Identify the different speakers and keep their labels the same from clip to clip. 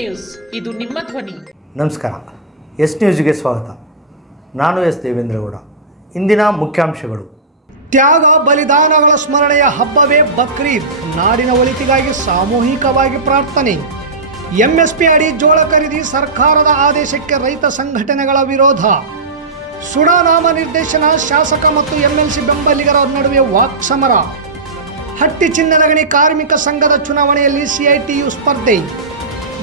Speaker 1: News. ಇದು ನಿಮ್ಮ ಧ್ವನಿ.
Speaker 2: ನಮಸ್ಕಾರ. ಎಸ್ ನ್ಯೂಸ್ಗೆ ಸ್ವಾಗತ. ನಾನು ಎಸ್ ದೇವೇಂದ್ರಗೌಡ ಇಂದಿನ ಮುಖ್ಯಾಂಶಗಳು.
Speaker 3: ತ್ಯಾಗ ಬಲಿದಾನಗಳ ಸ್ಮರಣೆಯ ಹಬ್ಬವೇ ಬಕ್ರೀದ್ ನಾಡಿನ ಒಳಿತಿಗಾಗಿ ಸಾಮೂಹಿಕವಾಗಿ ಪ್ರಾರ್ಥನೆ. ಎಂಎಸ್ಪಿ ಅಡಿ ಜೋಳ ಖರೀದಿ ಸರ್ಕಾರದ ಆದೇಶಕ್ಕೆ ರೈತ ಸಂಘಟನೆಗಳ ವಿರೋಧ. ಸುಡಾನಾಮ ನಿರ್ದೇಶನ ಶಾಸಕ ಮತ್ತು ಎಂಎಲ್ಸಿ ಬೆಂಬಲಿಗರ ನಡುವೆ ವಾಕ್ಸಮರ ಹಟ್ಟಿ ಚಿನ್ನಲಗಣಿ ಕಾರ್ಮಿಕ ಸಂಘದ ಚುನಾವಣೆಯಲ್ಲಿ ಸಿಐಟಿಯು ಸ್ಪರ್ಧೆ.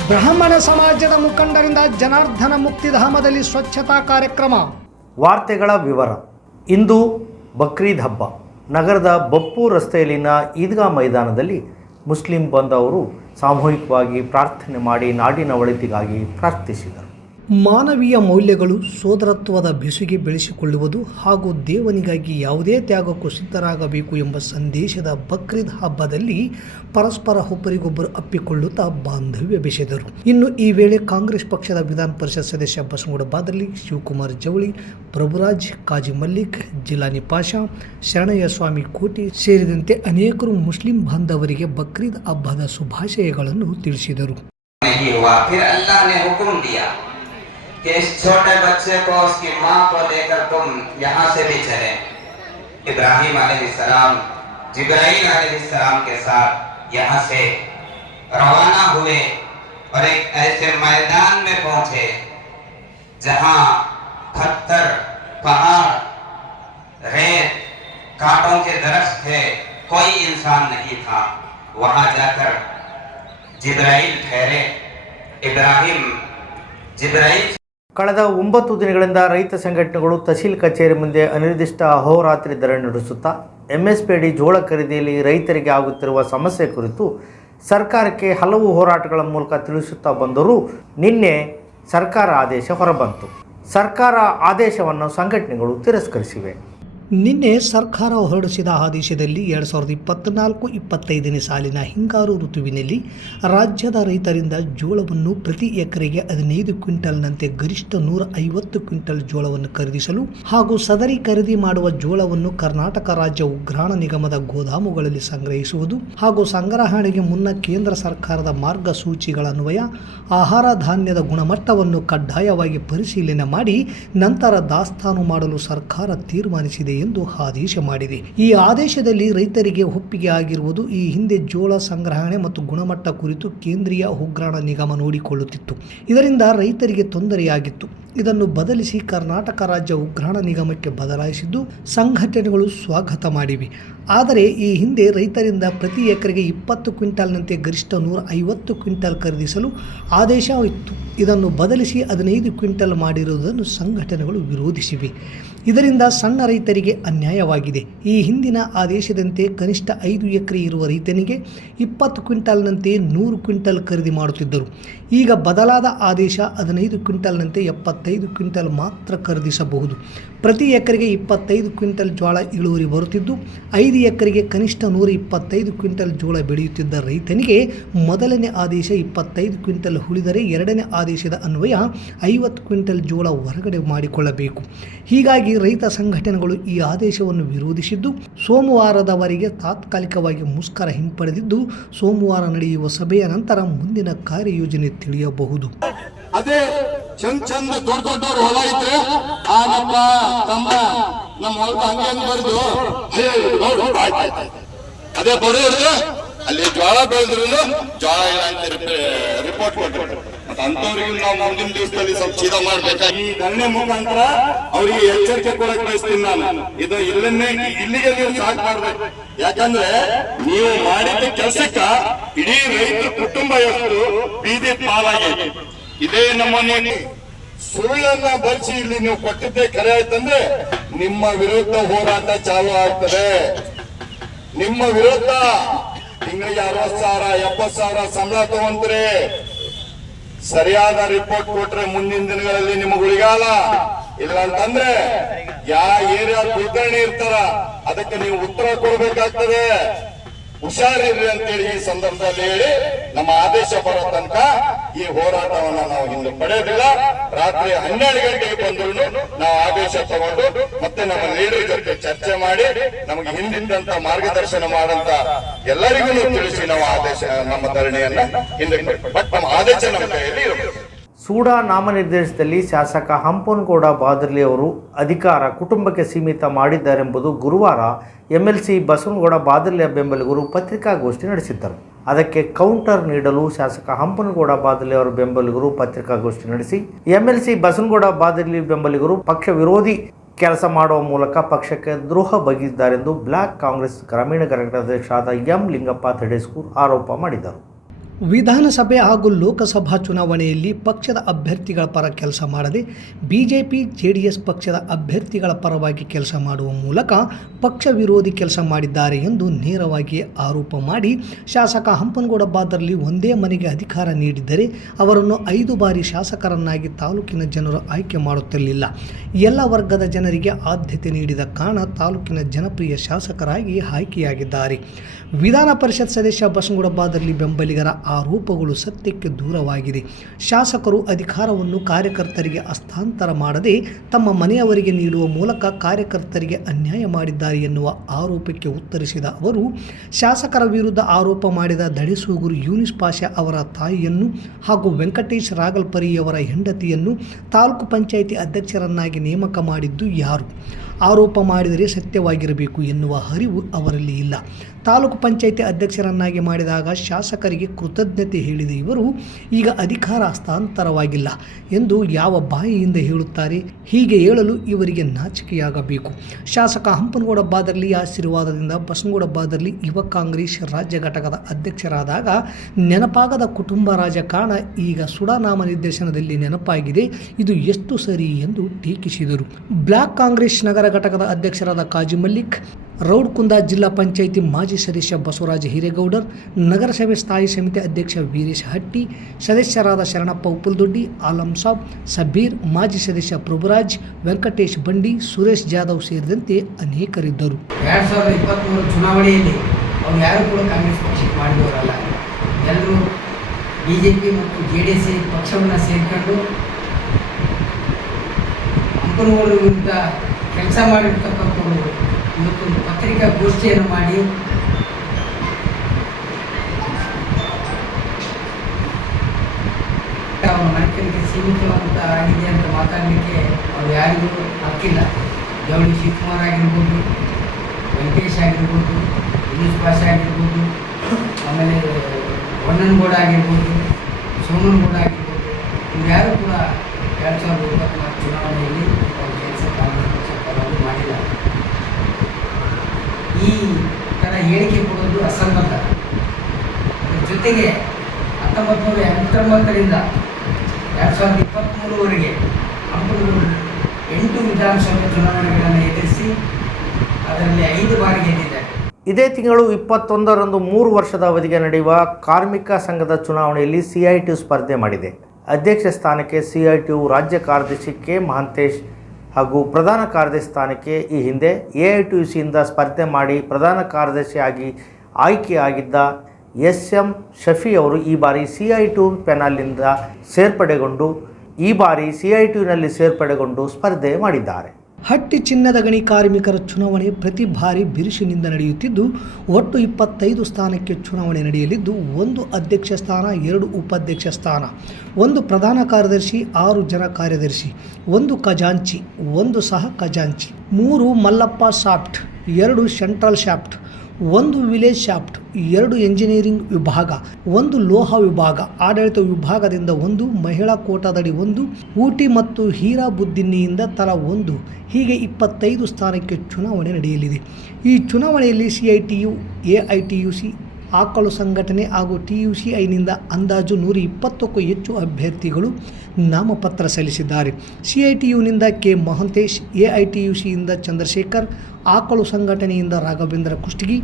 Speaker 3: ಬ್ರಾಹ್ಮಣ ಸಮಾಜದ ಮುಖಂಡರಿಂದ ಜನಾರ್ದನ ಮುಕ್ತಿಧಾಮದಲ್ಲಿ ಸ್ವಚ್ಛತಾ ಕಾರ್ಯಕ್ರಮ.
Speaker 2: ವಾರ್ತೆಗಳ ವಿವರ. ಇಂದು ಬಕ್ರೀದ್ ಹಬ್ಬ. ನಗರದ ಬಪ್ಪು ರಸ್ತೆಯಲ್ಲಿನ ಈದ್ಗಾ ಮೈದಾನದಲ್ಲಿ ಮುಸ್ಲಿಂ ಬಂದವರು ಸಾಮೂಹಿಕವಾಗಿ ಪ್ರಾರ್ಥನೆ ಮಾಡಿ ನಾಡಿನ ಒಳಿತಿಗಾಗಿ ಪ್ರಾರ್ಥಿಸಿದರು.
Speaker 3: ಮಾನವೀಯ ಮೌಲ್ಯಗಳು ಸೋದರತ್ವದ ಬಿಸುಗೆ ಬೆಳೆಸಿಕೊಳ್ಳುವುದು ಹಾಗೂ ದೇವನಿಗಾಗಿ ಯಾವುದೇ ತ್ಯಾಗಕ್ಕೂ ಸಿದ್ಧರಾಗಬೇಕು ಎಂಬ ಸಂದೇಶದ ಬಕ್ರೀದ್ ಹಬ್ಬದಲ್ಲಿ ಪರಸ್ಪರ ಒಬ್ಬರಿಗೊಬ್ಬರು ಅಪ್ಪಿಕೊಳ್ಳುತ್ತಾ ಬಾಂಧವ್ಯ ಬೆಸೆದರು. ಇನ್ನು ಈ ವೇಳೆ ಕಾಂಗ್ರೆಸ್ ಪಕ್ಷದ ವಿಧಾನ ಪರಿಷತ್ ಸದಸ್ಯ ಬಸನಗೌಡ ಬಾದಲ್ಲಿ ಶಿವಕುಮಾರ್ ಜವಳಿ, ಪ್ರಭುರಾಜ್, ಕಾಜಿ ಮಲ್ಲಿಕ್ ಜಿಲಾನಿ ಪಾಷಾ ಶರಣಯ್ಯ ಸ್ವಾಮಿ ಕೋಟಿ ಸೇರಿದಂತೆ ಅನೇಕರು ಮುಸ್ಲಿಂ ಬಾಂಧವರಿಗೆ ಬಕ್ರೀದ್ ಹಬ್ಬದ ಶುಭಾಶಯಗಳನ್ನು ತಿಳಿಸಿದರು.
Speaker 4: कि इस छोटे बच्चे को उसकी माँ को लेकर तुम यहाँ से भी चले। इब्राहिम सलाम, जिब्राइल सलाम के साथ यहाँ से रवाना हुए और एक ऐसे मैदान में पहुँचे, जहाँ पत्थर, पहाड़, रेत, कांटों के दरख्त थे, कोई इंसान नहीं था। वहाँ जाकर जिब्राइल ठहरे। इब्राहिम, जिब्राइल
Speaker 2: ಕಳೆದ ಒಂಬತ್ತು ದಿನಗಳಿಂದ ರೈತ ಸಂಘಟನೆಗಳು ತಹಸೀಲ್ ಕಚೇರಿ ಮುಂದೆ ಅನಿರ್ದಿಷ್ಟ ಅಹೋರಾತ್ರಿ ಧರಣಿ ನಡೆಸುತ್ತಾ ಎಂಎಸ್ಪಿಡಿ ಜೋಳ ಖರೀದಿಯಲ್ಲಿ ರೈತರಿಗೆ ಆಗುತ್ತಿರುವ ಸಮಸ್ಯೆ ಕುರಿತು ಸರ್ಕಾರಕ್ಕೆ ಹಲವು ಹೋರಾಟಗಳ ಮೂಲಕ ತಿಳಿಸುತ್ತಾ ಬಂದರೂ ನಿನ್ನೆ ಸರ್ಕಾರ ಆದೇಶ ಹೊರಬಂತು. ಸರ್ಕಾರ ಆದೇಶವನ್ನು ಸಂಘಟನೆಗಳು ತಿರಸ್ಕರಿಸಿವೆ.
Speaker 3: ನಿನ್ನೆ ಸರ್ಕಾರ ಹೊರಡಿಸಿದ ಆದೇಶದಲ್ಲಿ ಎರಡು ಸಾವಿರದ ಇಪ್ಪತ್ತ್ನಾಲ್ಕು ಇಪ್ಪತ್ತೈದನೇ ಸಾಲಿನ ಹಿಂಗಾರು ಋತುವಿನಲ್ಲಿ ರಾಜ್ಯದ ರೈತರಿಂದ ಜೋಳವನ್ನು ಪ್ರತಿ ಎಕರೆಗೆ ಹದಿನೈದು ಕ್ವಿಂಟಲ್ನಂತೆ ಗರಿಷ್ಠ ನೂರ ಐವತ್ತು ಕ್ವಿಂಟಲ್ ಜೋಳವನ್ನು ಖರೀದಿಸಲು ಹಾಗೂ ಸದರಿ ಖರೀದಿ ಮಾಡುವ ಜೋಳವನ್ನು ಕರ್ನಾಟಕ ರಾಜ್ಯ ಉಗ್ರಾಣ ನಿಗಮದ ಗೋದಾಮುಗಳಲ್ಲಿ ಸಂಗ್ರಹಿಸುವುದು ಹಾಗೂ ಸಂಗ್ರಹಣೆಗೆ ಮುನ್ನ ಕೇಂದ್ರ ಸರ್ಕಾರದ ಮಾರ್ಗಸೂಚಿಗಳ ಅನ್ವಯ, ಆಹಾರ ಧಾನ್ಯದ ಗುಣಮಟ್ಟವನ್ನು ಕಡ್ಡಾಯವಾಗಿ ಪರಿಶೀಲನೆ ಮಾಡಿ ನಂತರ ದಾಸ್ತಾನು ಮಾಡಲು ಸರ್ಕಾರ ತೀರ್ಮಾನಿಸಿದೆ ಎಂದು ಆದೇಶ ಮಾಡಿದೆ. ಈ ಆದೇಶದಲ್ಲಿ ರೈತರಿಗೆ ಒಪ್ಪಿಗೆ ಆಗಿರುವುದು ಈ ಹಿಂದೆ ಜೋಳ ಸಂಗ್ರಹಣೆ ಮತ್ತು ಗುಣಮಟ್ಟ ಕುರಿತು ಕೇಂದ್ರೀಯ ಉಗ್ರಾಣ ನಿಗಮ ನೋಡಿಕೊಳ್ಳುತ್ತಿತ್ತು. ಇದರಿಂದ ರೈತರಿಗೆ ತೊಂದರೆಯಾಗಿತ್ತು. ಇದನ್ನು ಬದಲಿಸಿ ಕರ್ನಾಟಕ ರಾಜ್ಯ ಉಗ್ರಾಣ ನಿಗಮಕ್ಕೆ ಬದಲಾಯಿಸಿದ್ದು ಸಂಘಟನೆಗಳು ಸ್ವಾಗತ ಮಾಡಿವೆ. ಆದರೆ ಈ ಹಿಂದೆ ರೈತರಿಂದ ಪ್ರತಿ ಎಕರೆಗೆ ಇಪ್ಪತ್ತು ಕ್ವಿಂಟಾಲ್ನಂತೆ ಗರಿಷ್ಠ ನೂರ ಐವತ್ತು ಕ್ವಿಂಟಾಲ್ ಖರೀದಿಸಲು ಆದೇಶ ಇತ್ತು ಇದನ್ನು ಬದಲಿಸಿ ಹದಿನೈದು ಕ್ವಿಂಟಲ್ ಮಾಡಿರುವುದನ್ನು ಸಂಘಟನೆಗಳು ವಿರೋಧಿಸಿವೆ. ಇದರಿಂದ ಸಣ್ಣ ರೈತರಿಗೆ ಅನ್ಯಾಯವಾಗಿದೆ. ಈ ಹಿಂದಿನ ಆದೇಶದಂತೆ ಕನಿಷ್ಠ ಐದು ಎಕರೆ ಇರುವ ರೈತನಿಗೆ ಇಪ್ಪತ್ತು ಕ್ವಿಂಟಾಲ್ನಂತೆ ನೂರು ಕ್ವಿಂಟಲ್ ಖರೀದಿ ಮಾಡುತ್ತಿದ್ದರು. ಈಗ ಬದಲಾದ ಆದೇಶ ಹದಿನೈದು ಕ್ವಿಂಟಲ್ನಂತೆ ಎಪ್ಪತ್ತೈದು ಕ್ವಿಂಟಲ್ ಮಾತ್ರ ಖರೀದಿಸಬಹುದು. ಪ್ರತಿ ಎಕರೆಗೆ ಇಪ್ಪತ್ತೈದು ಕ್ವಿಂಟಲ್ ಜೋಳ ಇಳುವರಿ ಬರುತ್ತಿದ್ದು, ಐದು ಎಕರೆಗೆ ಕನಿಷ್ಠ ನೂರ ಇಪ್ಪತ್ತೈದು ಕ್ವಿಂಟಲ್ ಜೋಳ ಬೆಳೆಯುತ್ತಿದ್ದ ರೈತನಿಗೆ ಮೊದಲನೇ ಆದೇಶ ಇಪ್ಪತ್ತೈದು ಕ್ವಿಂಟಲ್ ಉಳಿದರೆ ಎರಡನೇ ಆದೇಶದ ಅನ್ವಯ ಐವತ್ತು ಕ್ವಿಂಟಲ್ ಜೋಳ ಹೊರಗಡೆ ಮಾಡಿಕೊಳ್ಳಬೇಕು. ಹೀಗಾಗಿ ರೈತ ಸಂಘಟನೆಗಳು ಈ ಆದೇಶವನ್ನು ವಿರೋಧಿಸಿದ್ದು, ಸೋಮವಾರದವರೆಗೆ ತಾತ್ಕಾಲಿಕವಾಗಿ ಮುಷ್ಕರ ಹಿಂಪಡೆದಿದ್ದು, ಸೋಮವಾರ ನಡೆಯುವ ಸಭೆಯ ನಂತರ ಮುಂದಿನ ಕಾರ್ಯಯೋಜನೆ ತಿಳಿಯಬಹುದು.
Speaker 5: ಅದೇ ಚಂದ ಚಂದ ದೊಡ್ಡ ದೊಡ್ಡವ್ರು ಹೊಲ ಆ ನಮ್ಮ ತಮ್ಮ, ನಮ್ಮ ಹೊಲದ ಹಂಗೆ ಹಂಗೆ ಅದೇ ಬರೋದ್ರೆ ಅಲ್ಲಿ ಜ್ವಾಳ ಬೆಳೆದ್ರು ಜ್ವಾಳ ಇಲ್ಲ ಅಂತ ರಿಪೋರ್ಟ್ ಕೊಟ್ಟರು ಮತ್ತೆ ಅಂತವ್ರಿಗೆ ನಾವು ಮುಂದಿನ ದಿವಸದಲ್ಲಿ ಸ್ವಲ್ಪ ಚೀದ ಮಾಡ್ಬೇಕಾಗಿ ಈ ಧರಣಿ ಮುಖಾಂತರ ಅವರಿಗೆ ಎಚ್ಚರಿಕೆ ಕೊಡಕ್ ಬಯಸ್ತೀನಿ ನಾನು. ಇದು ಇಲ್ಲನ್ನೇ ಇಲ್ಲಿಗೆ ನೀವು ಸಾಕ್ ಮಾಡ್ಬೇಕು. ಯಾಕಂದ್ರೆ ನೀವು ಮಾಡಿದ ಕೆಲಸಕ್ಕ ಇಡೀ ರೈತರ ಕುಟುಂಬ ಎಷ್ಟು ಬೀದಿ ಪಾಲಾಗಿದೆ ಇದೇ ನಮ್ಮನೆ ಸುಳ್ಳನ್ನ ಬಳಸಿ ಇಲ್ಲಿ ನೀವು ಕೊಟ್ಟಿದ್ದೆ ಕರೆ ಆಯ್ತಂದ್ರೆ ನಿಮ್ಮ ವಿರುದ್ಧ ಹೋರಾಟ ಚಾಲು ಆಗ್ತದೆ. ನಿಮ್ಮ ವಿರುದ್ಧ ತಿಂಗಳಿಗೆ ಅರವತ್ ಸಾವಿರ ಎಪ್ಪತ್ ಸಾವಿರ ಸಂಬಳ ತಗೊಂತ್ರಿ. ಸರಿಯಾದ ರಿಪೋರ್ಟ್ ಕೊಟ್ರೆ ಮುಂದಿನ ದಿನಗಳಲ್ಲಿ ನಿಮಗೆ ಉಳಿಗಾಲ? ಇಲ್ಲ ಅಂತಂದ್ರೆ ಯಾವ ಏರಿಯಾ ಕುಲಕರ್ಣಿ ಇರ್ತಾರ, ಅದಕ್ಕೆ ನೀವು ಉತ್ತರ ಕೊಡ್ಬೇಕಾಗ್ತದೆ. ಹುಷಾರಿರ್ರಿ ಅಂತೇಳಿ ಈ ಸಂದರ್ಭದಲ್ಲಿ ಹೇಳಿ ನಮ್ಮ ಆದೇಶ ಬರೋ ತನಕ ಈ ಹೋರಾಟವನ್ನ ನಾವು ಹಿಂದೆ ಪಡೆಯೋದಿಲ್ಲ. ರಾತ್ರಿ ಹನ್ನೆರಡು ಗಂಟೆಗೆ ಬಂದ್ರು ನಾವು ಆದೇಶ ತಗೊಂಡು ಮತ್ತೆ ನಮ್ಮ ಲೀಡರ್ ಜೊತೆ ಚರ್ಚೆ ಮಾಡಿ ನಮಗೆ ಹಿಂದಿದ್ದಂತ ಮಾರ್ಗದರ್ಶನ ಮಾಡಂತ ಎಲ್ಲರಿಗೂ ತಿಳಿಸಿ ನಾವು ಆದೇಶ, ನಮ್ಮ ಧರಣಿಯನ್ನ ಹಿಂದೆ ಬಟ್ ನಮ್ಮ ಆದೇಶ ನಮ್ಮ ಕೈಯಲ್ಲಿ ಇರಬೇಕು.
Speaker 2: ಸೂಡಾ ನಾಮನಿರ್ದೇಶದಲ್ಲಿ ಶಾಸಕ ಹಂಪನಗೌಡ ಬಾದರ್ಲಿ ಅವರು ಅಧಿಕಾರ ಕುಟುಂಬಕ್ಕೆ ಸೀಮಿತ ಮಾಡಿದ್ದಾರೆಂಬುದು ಗುರುವಾರ ಎಂಎಲ್ಸಿ ಬಸವನಗೌಡ ಬಾದರ್ಲಿಯ ಬೆಂಬಲಿಗರು ಪತ್ರಿಕಾಗೋಷ್ಠಿ ನಡೆಸಿದ್ದರು. ಅದಕ್ಕೆ ಕೌಂಟರ್ ನೀಡಲು ಶಾಸಕ ಹಂಪನಗೌಡ ಬಾದರ್ಲಿ ಅವರ ಬೆಂಬಲಿಗರು ಪತ್ರಿಕಾಗೋಷ್ಠಿ ನಡೆಸಿ, ಎಂಎಲ್ಸಿ ಬಸವನಗೌಡ ಬಾದರ್ಲಿ ಬೆಂಬಲಿಗರು ಪಕ್ಷ ವಿರೋಧಿ ಕೆಲಸ ಮಾಡುವ ಮೂಲಕ ಪಕ್ಷಕ್ಕೆ ದ್ರೋಹ ಬಗೆದಿದ್ದಾರೆಂದು ಬ್ಲಾಕ್ ಕಾಂಗ್ರೆಸ್ ಗ್ರಾಮೀಣ ಘಟಕದ ಅಧ್ಯಕ್ಷರಾದ ಎಂ ಲಿಂಗಪ್ಪ ತಡೇಸ್ಕೂರ್ ಆರೋಪ ಮಾಡಿದರು
Speaker 3: ವಿಧಾನಸಭೆ ಹಾಗೂ ಲೋಕಸಭಾ ಚುನಾವಣೆಯಲ್ಲಿ ಪಕ್ಷದ ಅಭ್ಯರ್ಥಿಗಳ ಪರ ಕೆಲಸ ಮಾಡದೆ ಬಿಜೆಪಿ, ಜೆಡಿಎಸ್ ಪಕ್ಷದ ಅಭ್ಯರ್ಥಿಗಳ ಪರವಾಗಿ ಕೆಲಸ ಮಾಡುವ ಮೂಲಕ ಪಕ್ಷ ವಿರೋಧಿ ಕೆಲಸ ಮಾಡಿದ್ದಾರೆ ಎಂದು ನೇರವಾಗಿ ಆರೋಪ ಮಾಡಿ ಶಾಸಕ ಹಂಪನಗೌಡ ಬಾದರ್ಲಿ ಒಂದೇ ಮನೆಗೆ ಅಧಿಕಾರ ನೀಡಿದ್ದರೆ ಅವರನ್ನು ಐದು ಬಾರಿ ಶಾಸಕರನ್ನಾಗಿ ತಾಲೂಕಿನ ಜನರು ಆಯ್ಕೆ ಮಾಡುತ್ತಿರಲಿಲ್ಲ. ಎಲ್ಲ ವರ್ಗದ ಜನರಿಗೆ ಆದ್ಯತೆ ನೀಡಿದ ಕಾರಣ ತಾಲೂಕಿನ ಜನಪ್ರಿಯ ಶಾಸಕರಾಗಿ ಆಯ್ಕೆಯಾಗಿದ್ದಾರೆ. ವಿಧಾನ ಪರಿಷತ್ ಸದಸ್ಯ ಬಸನಗೌಡ ಬಾದರ್ಲಿ ಬೆಂಬಲಿಗರ ಆರೋಪಗಳು ಸತ್ಯಕ್ಕೆ ದೂರವಾಗಿದೆ. ಶಾಸಕರು ಅಧಿಕಾರವನ್ನು ಕಾರ್ಯಕರ್ತರಿಗೆ ಹಸ್ತಾಂತರ ಮಾಡದೆ ತಮ್ಮ ಮನೆಯವರಿಗೆ ನೀಡುವ ಮೂಲಕ ಕಾರ್ಯಕರ್ತರಿಗೆ ಅನ್ಯಾಯ ಮಾಡಿದ್ದಾರೆ ಎನ್ನುವ ಆರೋಪಕ್ಕೆ ಉತ್ತರಿಸಿದ ಅವರು, ಶಾಸಕರ ವಿರುದ್ಧ ಆರೋಪ ಮಾಡಿದ ದಡಿಸೂಗುರು ಯೂನಿಸ್ ಪಾಷಾ ಅವರ ತಾಯಿಯನ್ನು ಹಾಗೂ ವೆಂಕಟೇಶ್ ರಾಗಲ್ಪರಿಯವರ ಹೆಂಡತಿಯನ್ನು ತಾಲೂಕು ಪಂಚಾಯಿತಿ ಅಧ್ಯಕ್ಷರನ್ನಾಗಿ ನೇಮಕ ಮಾಡಿದ್ದು ಯಾರು? ಆರೋಪ ಮಾಡಿದರೆ ಸತ್ಯವಾಗಿರಬೇಕು ಎನ್ನುವ ಹರಿವು ಅವರಲ್ಲಿ ಇಲ್ಲ. ತಾಲೂಕು ಪಂಚಾಯಿತಿ ಅಧ್ಯಕ್ಷರನ್ನಾಗಿ ಮಾಡಿದಾಗ ಶಾಸಕರಿಗೆ ಕೃತಜ್ಞತೆ ಹೇಳಿದ ಇವರು, ಈಗ ಅಧಿಕಾರ ಹಸ್ತಾಂತರವಾಗಿಲ್ಲ ಎಂದು ಯಾವ ಬಾಯಿಯಿಂದ ಹೇಳುತ್ತಾರೆ? ಹೀಗೆ ಹೇಳಲು ಇವರಿಗೆ ನಾಚಿಕೆಯಾಗಬೇಕು. ಶಾಸಕ ಹಂಪನಗೌಡ ಬಾದರ್ಲಿ ಆಶೀರ್ವಾದದಿಂದ ಬಸನಗೌಡ ಬಾದರ್ಲಿ ಯುವ ಕಾಂಗ್ರೆಸ್ ರಾಜ್ಯ ಘಟಕದ ಅಧ್ಯಕ್ಷರಾದಾಗ ನೆನಪಾಗದ ಕುಟುಂಬ ರಾಜಕಾರಣ ಈಗ ಸುಡಾನಾಮ ನಿರ್ದೇಶನದಲ್ಲಿ ನೆನಪಾಗಿದೆ. ಇದು ಎಷ್ಟು ಸರಿ ಎಂದು ಟೀಕಿಸಿದರು. ಬ್ಲಾಕ್ ಕಾಂಗ್ರೆಸ್ ನಗರ ಘಟಕದ ಅಧ್ಯಕ್ಷರಾದ ಕಾಜಿ ಮಲ್ಲಿಕ್ ರೌಡ್ಕುಂದ ಜಿಲ್ಲಾ ಪಂಚಾಯಿತಿ ಮಾಜಿ ಸದಸ್ಯ ಬಸವರಾಜ ಹಿರೇಗೌಡರ್ ನಗರಸಭೆ ಸ್ಥಾಯಿ ಸಮಿತಿ ಅಧ್ಯಕ್ಷ ವೀರೇಶ್ ಹಟ್ಟಿ, ಸದಸ್ಯರಾದ ಶರಣಪ್ಪ ಉಪ್ಪುಲ್ದೊಡ್ಡಿ, ಆಲಂ ಸಾಬ್, ಸಬೀರ್, ಮಾಜಿ ಸದಸ್ಯ ಪ್ರಭುರಾಜ್, ವೆಂಕಟೇಶ್ ಬಂಡಿ, ಸುರೇಶ್ ಜಾಧವ್ ಸೇರಿದಂತೆ ಅನೇಕರಿದ್ದರು.
Speaker 1: ಎರಡು ಸಾವಿರದ ಇಪ್ಪತ್ತ್ಮೂರು ಚುನಾವಣೆಯಲ್ಲಿ ಅವರು ಯಾರು ಕೂಡ ಕಾಂಗ್ರೆಸ್ ಪಕ್ಷಕ್ಕೆ ಮಾಡಿದವರಲ್ಲ. ಎಲ್ಲರೂ ಬಿ ಜೆ ಪಿ ಮತ್ತು ಜೆ ಡಿ ಎಸ್ ಪಕ್ಷವನ್ನು ಸೇರಿಕೊಂಡು ವಿರುದ್ಧ ಕೆಲಸ ಮಾಡಿರ್ತಕ್ಕಂಥವ್ರು ಇವತ್ತೊಂದು ಪತ್ರಿಕಾಗೋಷ್ಠಿಯನ್ನು ಮಾಡಿ. ಅವರ ಮನೆತನಕ್ಕೆ ಸೀಮಿತವಾದಂಥ ಆಗಿದೆ ಅಂತ ಮಾತಾಡಲಿಕ್ಕೆ ಅವ್ರು ಯಾರಿಗೂ ಹಕ್ಕಿಲ್ಲ. ಜವಳಿ ಶಿವಕುಮಾರ್ ಆಗಿರ್ಬೋದು, ವೆಂಕಟೇಶ್ ಆಗಿರ್ಬೋದು ದಿನೇಶ್ ಭಾಷೆ ಆಗಿರ್ಬೋದು, ಆಮೇಲೆ ಹೊನ್ನನಗೌಡ ಆಗಿರ್ಬೋದು ಸೋಮನಗೌಡ ಆಗಿರ್ಬೋದು, ಇವ್ರು ಯಾರು ಕೂಡ ಎರಡು ಸಾವಿರದ ಇಪ್ಪತ್ತ್ನಾಲ್ಕು ಚುನಾವಣೆಯಲ್ಲಿ ಅವ್ರ ಕೆಲಸ ಕಾಂಗ್ರೆಸ್ ಪಕ್ಷ ಪರವಾಗಿ ಮಾಡಿಲ್ಲ ಈ ಥರ ಹೇಳಿಕೆ ಕೊಡೋದು ಅಸಂಬದ್ಧ ಅದ್ರ ಜೊತೆಗೆ ಹತ್ತೊಂಬತ್ತು ನೂರ ಎಂಬತ್ತೊಂಬತ್ತರಿಂದ ಎರಡು ಸಾವಿರದ ಇಪ್ಪತ್ತ್ಮೂರವರೆಗೆ ಹಂಪನಗೌಡರು ಎಂಟು ವಿಧಾನಸಭೆ ಚುನಾವಣೆಗಳನ್ನು ಎದುರಿಸಿ ಅದರಲ್ಲಿ ಐದು ಬಾರಿ ಗೆದ್ದಿದ್ದಾರೆ
Speaker 2: ಇದೇ ತಿಂಗಳು ಇಪ್ಪತ್ತೊಂದರಂದು ಮೂರು ವರ್ಷದ ಅವಧಿಗೆ ನಡೆಯುವ ಕಾರ್ಮಿಕ ಸಂಘದ ಚುನಾವಣೆಯಲ್ಲಿ ಸಿಐಟಿಯು ಸ್ಪರ್ಧೆ ಮಾಡಿದೆ. ಅಧ್ಯಕ್ಷ ಸ್ಥಾನಕ್ಕೆ ಸಿಐಟಿಯು ರಾಜ್ಯ ಕಾರ್ಯದರ್ಶಿ ಕೆ ಮಹಾಂತೇಶ್ ಹಾಗೂ ಪ್ರಧಾನ ಕಾರ್ಯದರ್ಶಿ ಸ್ಥಾನಕ್ಕೆ ಈ ಹಿಂದೆ ಎ ಐ ಟಿ ಯು ಸಿಯಿಂದ ಸ್ಪರ್ಧೆ ಮಾಡಿ ಪ್ರಧಾನ ಕಾರ್ಯದರ್ಶಿಯಾಗಿ ಆಯ್ಕೆಯಾಗಿದ್ದ ಎಸ್ ಎಂ ಶಫಿ ಅವರು ಈ ಬಾರಿ ಸಿ ಐ ಟು ಪೆನಲ್ನಿಂದ ಸೇರ್ಪಡೆಗೊಂಡು, ಈ ಬಾರಿ ಸಿ ಐ ಟುನಲ್ಲಿ ಸೇರ್ಪಡೆಗೊಂಡು ಸ್ಪರ್ಧೆ ಮಾಡಿದ್ದಾರೆ.
Speaker 3: ಹಟ್ಟಿ ಚಿನ್ನದ ಗಣಿ ಕಾರ್ಮಿಕರ ಚುನಾವಣೆ ಪ್ರತಿ ಬಾರಿ ಬಿರುಸಿನಿಂದ ನಡೆಯುತ್ತಿದ್ದು, ಒಟ್ಟು ಇಪ್ಪತ್ತೈದು ಸ್ಥಾನಕ್ಕೆ ಚುನಾವಣೆ ನಡೆಯಲಿದ್ದು, ಒಂದು ಅಧ್ಯಕ್ಷ ಸ್ಥಾನ, ಎರಡು ಉಪಾಧ್ಯಕ್ಷ ಸ್ಥಾನ, ಒಂದು ಪ್ರಧಾನ ಕಾರ್ಯದರ್ಶಿ, ಆರು ಜನ ಕಾರ್ಯದರ್ಶಿ, ಒಂದು ಖಜಾಂಚಿ, ಒಂದು ಸಹ ಖಜಾಂಚಿ, ಮೂರು ಮಲ್ಲಪ್ಪ ಶಾಫ್ಟ್, ಎರಡು ಸೆಂಟ್ರಲ್ ಶಾಫ್ಟ್, ಒಂದು ವಿಲೇಜ್ ಶಾಫ್ಟ್ ಎರಡು ಎಂಜಿನಿಯರಿಂಗ್ ವಿಭಾಗ, ಒಂದು ಲೋಹ ವಿಭಾಗ, ಆಡಳಿತ ವಿಭಾಗದಿಂದ ಒಂದು, ಮಹಿಳಾ ಕೋಟಾದಡಿ ಒಂದು, ಊಟಿ ಮತ್ತು ಹೀರಾ ಬುದ್ದಿನಿಯಿಂದ ತಲಾ ಒಂದು, ಹೀಗೆ ಇಪ್ಪತ್ತೈದು ಸ್ಥಾನಕ್ಕೆ ಚುನಾವಣೆ ನಡೆಯಲಿದೆ. ಈ ಚುನಾವಣೆಯಲ್ಲಿ C I T U A I T U C ಆಕಳು ಸಂಘಟನೆ ಹಾಗೂ ಟಿ ಯು ಸಿ ಐನಿಂದ ಅಂದಾಜು ನೂರ ಇಪ್ಪತ್ತಕ್ಕೂ ಹೆಚ್ಚು ಅಭ್ಯರ್ಥಿಗಳು ನಾಮಪತ್ರ ಸಲ್ಲಿಸಿದ್ದಾರೆ. C I T ಯುನಿಂದ K. Mahantesh A I T U ಸಿಯಿಂದ Chandrashekhar, ಆಕಳು ಸಂಘಟನೆಯಿಂದ Raghavendra Kushtagi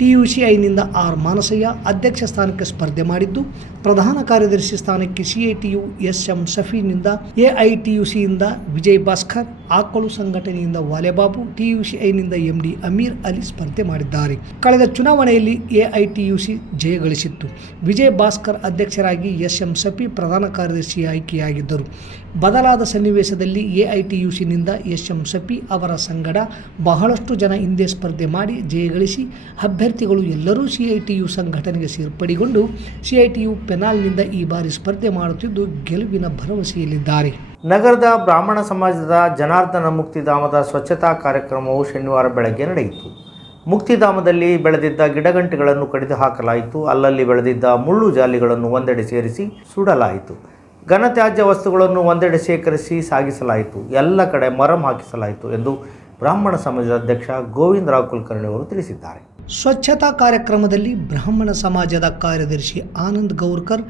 Speaker 3: T U C ಐನಿಂದ R Manasayya ಅಧ್ಯಕ್ಷ ಸ್ಥಾನಕ್ಕೆ ಸ್ಪರ್ಧೆ ಮಾಡಿದ್ದು, ಪ್ರಧಾನ ಕಾರ್ಯದರ್ಶಿ ಸ್ಥಾನಕ್ಕೆ C I T U S M ಶಫೀನಿಂದ, A I T U ಸಿಯಿಂದ ವಿಜಯ್ ಭಾಸ್ಕರ್ ಆಕಳು ಸಂಘಟನೆಯಿಂದ ವಾಲೆಬಾಬು ಟಿಯುಸಿಐನಿಂದ ಎಂ ಡಿ ಅಮೀರ್ ಅಲಿ ಸ್ಪರ್ಧೆ ಮಾಡಿದ್ದಾರೆ. ಕಳೆದ ಚುನಾವಣೆಯಲ್ಲಿ ಎಐಟಿಯುಸಿ ಜಯ ಗಳಿಸಿತ್ತು. ವಿಜಯ್ ಭಾಸ್ಕರ್ ಅಧ್ಯಕ್ಷರಾಗಿ ಎಸ್ ಎಂ ಸಫಿ ಪ್ರಧಾನ ಕಾರ್ಯದರ್ಶಿ ಆಯ್ಕೆಯಾಗಿದ್ದರು. ಬದಲಾದ ಸನ್ನಿವೇಶದಲ್ಲಿ ಎಐಟಿಯುಸಿನಿಂದ ಎಸ್ ಎಂ ಸಫಿ ಅವರ ಸಂಗಡ ಬಹಳಷ್ಟು ಜನ ಹಿಂದೆ ಸ್ಪರ್ಧೆ ಮಾಡಿ ಜಯಗಳಿಸಿ ಅಭ್ಯರ್ಥಿಗಳು ಎಲ್ಲರೂ ಸಿಐಟಿಯು ಸಂಘಟನೆಗೆ ಸೇರ್ಪಡೆಗೊಂಡು ಸಿಐಟಿಯು ಪೆನಾಲ್ನಿಂದ ಈ ಬಾರಿ ಸ್ಪರ್ಧೆ ಮಾಡುತ್ತಿದ್ದು ಗೆಲುವಿನ ಭರವಸೆಯಲ್ಲಿದ್ದಾರೆ.
Speaker 2: ನಗರದ ಬ್ರಾಹ್ಮಣ ಸಮಾಜದ ಜನಾರ್ದನ ಮುಕ್ತಿಧಾಮದ ಸ್ವಚ್ಛತಾ ಕಾರ್ಯಕ್ರಮವು ಶನಿವಾರ ಬೆಳಗ್ಗೆ ನಡೆಯಿತು. ಮುಕ್ತಿಧಾಮದಲ್ಲಿ ಬೆಳೆದಿದ್ದ ಗಿಡಗಂಟೆಗಳನ್ನು ಕಡಿದು ಹಾಕಲಾಯಿತು ಅಲ್ಲಲ್ಲಿ ಬೆಳೆದಿದ್ದ ಮುಳ್ಳು ಜಾಲಿಗಳನ್ನು ಒಂದೆಡೆ ಸೇರಿಸಿ ಸುಡಲಾಯಿತು. ಘನತ್ಯಾಜ್ಯ ವಸ್ತುಗಳನ್ನು ಒಂದೆಡೆ ಶೇಖರಿಸಿ ಸಾಗಿಸಲಾಯಿತು. ಎಲ್ಲ ಕಡೆ ಮರಂ ಹಾಕಿಸಲಾಯಿತು ಎಂದು ಬ್ರಾಹ್ಮಣ ಸಮಾಜದ ಅಧ್ಯಕ್ಷ ಗೋವಿಂದ ರಾವ್ ಕುಲಕರ್ಣಿ ಅವರು ತಿಳಿಸಿದ್ದಾರೆ.
Speaker 3: ಸ್ವಚ್ಛತಾ ಕಾರ್ಯಕ್ರಮದಲ್ಲಿ ಬ್ರಾಹ್ಮಣ ಸಮಾಜದ ಕಾರ್ಯದರ್ಶಿ ಆನಂದ್ ಗೌರ್ಕರ್,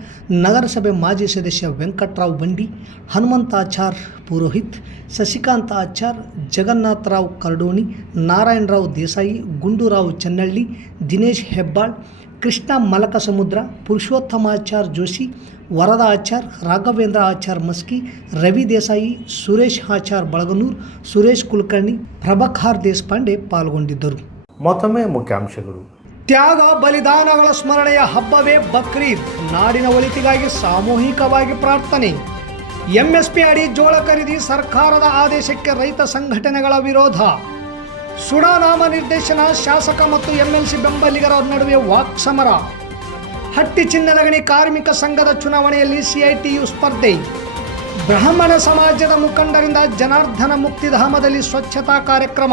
Speaker 3: ನಗರಸಭೆ ಮಾಜಿ ಸದಸ್ಯ ವೆಂಕಟ್ರಾವ್ ಬಂಡಿ, ಹನುಮಂತಾಚಾರ್ ಪುರೋಹಿತ್ ಶಶಿಕಾಂತ ಆಚಾರ್ ಜಗನ್ನಾಥರಾವ್ ಕರ್ಡೋಣಿ, ನಾರಾಯಣರಾವ್ ದೇಸಾಯಿ, ಗುಂಡೂರಾವ್ ಚನ್ನಳ್ಳಿ, ದಿನೇಶ್ ಹೆಬ್ಬಾಳ್, ಕೃಷ್ಣ ಮಲಕ ಸಮುದ್ರ ಪುರುಷೋತ್ತಮಾಚಾರ್ ಜೋಶಿ, ವರದ ಆಚಾರ್, ರಾಘವೇಂದ್ರ ಆಚಾರ್ ಮಸ್ಕಿ, ರವಿ ದೇಸಾಯಿ, ಸುರೇಶ್ ಆಚಾರ್ ಬಳಗನೂರ್, ಸುರೇಶ್ ಕುಲಕರ್ಣಿ, ಪ್ರಭಾಕಾರ್ ದೇಶಪಾಂಡೆ ಪಾಲ್ಗೊಂಡಿದ್ದರು.
Speaker 2: ಮತ್ತೊಮ್ಮೆ ಮುಖ್ಯಾಂಶಗಳು.
Speaker 3: ತ್ಯಾಗ, ಬಲಿದಾನಗಳ ಸ್ಮರಣೆಯ ಹಬ್ಬವೇ ಬಕ್ರೀದ್, ನಾಡಿನ ಒಳಿತಿಗಾಗಿ ಸಾಮೂಹಿಕವಾಗಿ ಪ್ರಾರ್ಥನೆ. ಎಂಎಸ್ಪಿ ಅಡಿ ಜೋಳ ಖರೀದಿ ಸರ್ಕಾರದ ಆದೇಶಕ್ಕೆ ರೈತ ಸಂಘಟನೆಗಳ ವಿರೋಧ. ಸುಡಾ ನಾಮ ನಿರ್ದೇಶನ, ಶಾಸಕ ಮತ್ತು ಎಂಎಲ್ಸಿ ಬೆಂಬಲಿಗರ ನಡುವೆ ವಾಕ್ಸಮರ ಹಟ್ಟಿ ಚಿನ್ನದ ಗಣಿ ಕಾರ್ಮಿಕ ಸಂಘದ ಚುನಾವಣೆಯಲ್ಲಿ ಸಿಐಟಿಯು ಸ್ಪರ್ಧೆ. ಬ್ರಾಹ್ಮಣ ಸಮಾಜದ ಮುಖಂಡರಿಂದ ಜನಾರ್ದನ ಮುಕ್ತಿಧಾಮದಲ್ಲಿ ಸ್ವಚ್ಛತಾ ಕಾರ್ಯಕ್ರಮ.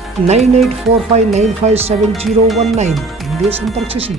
Speaker 3: nine eight four five nine five seven zero one nine ಹಿಂದೆ ಸಂಪರ್ಕಿಸಿ